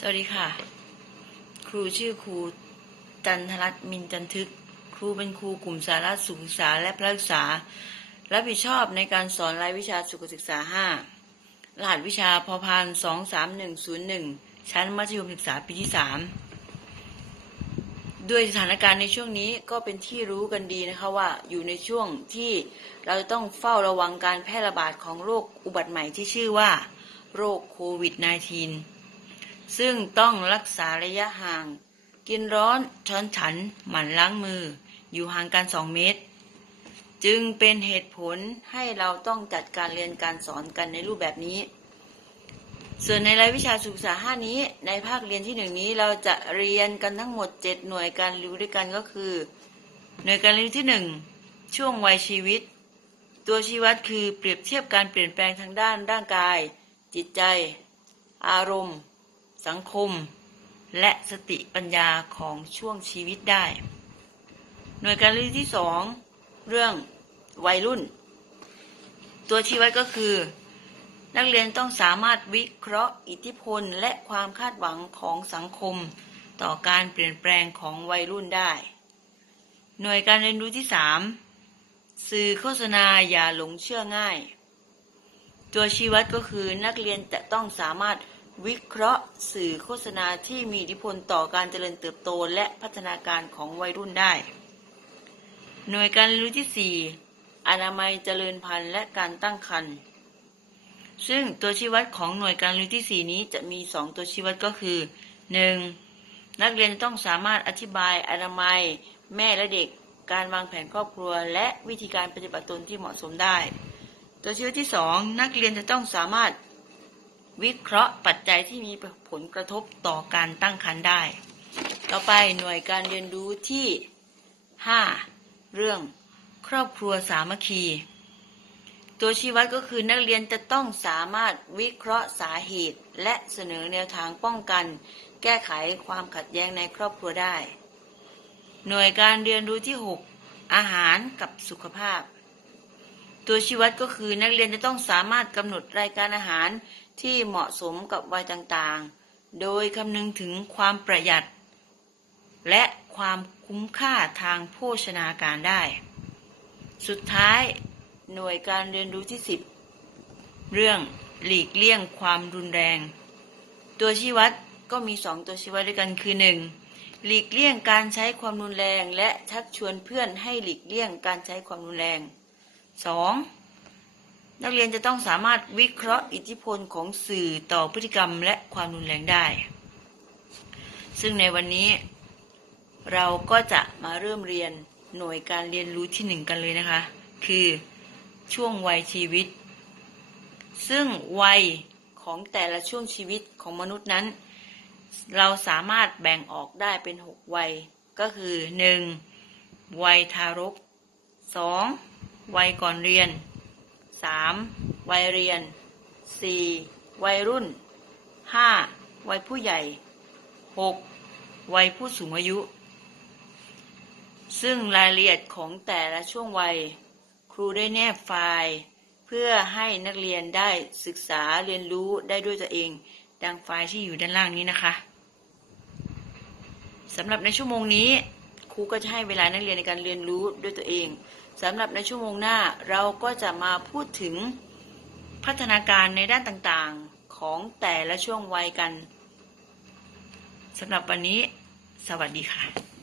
สวัสดีค่ะ ครูชื่อครูจันทรัตน์มินจันทึก ครูเป็นครูกลุ่มสาระสุขศึกษาและพระศึกษา รับผิดชอบในการสอนรายวิชาสุขศึกษา 5 รหัสวิชาพพาน23101 ชั้นมัธยมศึกษาปีที่ 3 ด้วยสถานการณ์ในช่วงนี้ก็เป็นที่รู้กันดีนะคะว่าอยู่ในช่วงที่เราจะต้องเฝ้าระวังการแพร่ระบาดของโรคอุบัติใหม่ที่ชื่อว่า โรคโควิด -19 ซึ่งต้องรักษาระยะห่าง กินร้อนช้อนฉันหมั่นล้างมือ อยู่ห่างกัน2เมตร จึงเป็นเหตุผลให้เราต้องจัดการเรียนการสอนกันในรูปแบบนี้ ส่วนในรายวิชาศึกษา5นี้ในภาคเรียนที่หนึ่งนี้เราจะเรียนกันทั้งหมด 7 หน่วยการเรียนรู้ด้วยกันก็คือ หน่วยการเรียนที่ 1 ช่วงวัยชีวิต ตัวชี้วัดคือเปรียบเทียบการเปลี่ยนแปลงทางด้านร่างกาย จิตใจ อารมณ์ สังคม และสติปัญญาของช่วงชีวิตได้ หน่วยการเรียนที่สองเรื่องวัยรุ่น ตัวชี้วัดก็คือ นักเรียนต้องสามารถวิเคราะห์อิทธิพลและความคาดหวังของสังคม ต่อการเปลี่ยนแปลงของวัยรุ่นได้ หน่วยการเรียนรู้ที่สามสื่อโฆษณาอย่าหลงเชื่อง่าย ตัวชี้วัดก็คือนักเรียนจะต้องสามารถ วิเคราะห์สื่อโฆษณาที่มีอิทธิพลต่อการเจริญเติบโตและพัฒนาการของวัยรุ่นได้ หน่วยการเรียนรู้ที่ 4 อนามัยเจริญพันธุ์และการตั้งครรภ์ซึ่งตัวชี้วัดของหน่วยการเรียนรู้ที่ 4 นี้จะมี 2 ตัวชี้วัดก็คือ 1. นักเรียนต้องสามารถอธิบายอนามัย แม่และเด็ก การวางแผนครอบครัว และวิธีการปฏิบัติตนที่เหมาะสมได้ ตัวชี้วัดที่ 2 นักเรียนจะต้องสามารถ วิเคราะห์ปัจจัยที่มีผลกระทบต่อการตั้งครรภ์ได้ ต่อไปหน่วยการเรียนรู้ที่ 5 เรื่องครอบครัวสามัคคี ตัวชี้วัดก็คือนักเรียนจะต้องสามารถวิเคราะห์สาเหตุ และเสนอแนวทางป้องกัน แก้ไขความขัดแย้งในครอบครัวได้ หน่วยการเรียนรู้ที่ 6 อาหารกับสุขภาพ ตัวชี้วัดก็คือนักเรียนจะต้องสามารถกำหนดรายการอาหารที่เหมาะสมกับวัยต่างๆ โดยคำนึงถึงความประหยัด และความคุ้มค่าทางโภชนาการได้ สุดท้ายหน่วยการเรียนรู้ที่ 10 เรื่องหลีกเลี่ยงความรุนแรง ตัวชี้วัดก็มี 2 ตัวชี้วัดด้วยกันคือ 1. หลีกเลี่ยงการใช้ความรุนแรง และชักชวนเพื่อนให้หลีกเลี่ยงการใช้ความรุนแรง 2. นักเรียนจะต้องสามารถวิเคราะห์อิทธิพลของสื่อต่อพฤติกรรมและความรุนแรงได้ ซึ่งในวันนี้ เราก็จะมาเริ่มเรียนหน่วยการเรียนรู้ที่หนึ่งกันเลยนะคะ คือช่วงวัยชีวิต ซึ่งวัยของแต่ละช่วงชีวิตของมนุษย์นั้น เราสามารถแบ่งออกได้เป็นหกวัย ก็คือหนึ่งวัยทารกสอง วัยก่อนเรียนสามวัยเรียนสี่วัยรุ่นห้าวัยผู้ใหญ่หกวัยผู้สูงอายุ ซึ่งรายละเอียดของแต่ละช่วงวัย ครูได้แนบไฟล์ เพื่อให้นักเรียนได้ศึกษาเรียนรู้ได้ด้วยตัวเอง ดังไฟล์ที่อยู่ด้านล่างนี้นะคะสำหรับในชั่วโมงนี้ รูก็จะให้เวลานักเรียนในการเรียนรู้ด้วยตัวเองสำหรับในชั่วโมงหน้าเราก็จะมาพูดถึงพัฒนาการในด้านต่างๆของแต่ละช่วงวัยกันสำหรับวันนี้ สวัสดีค่ะ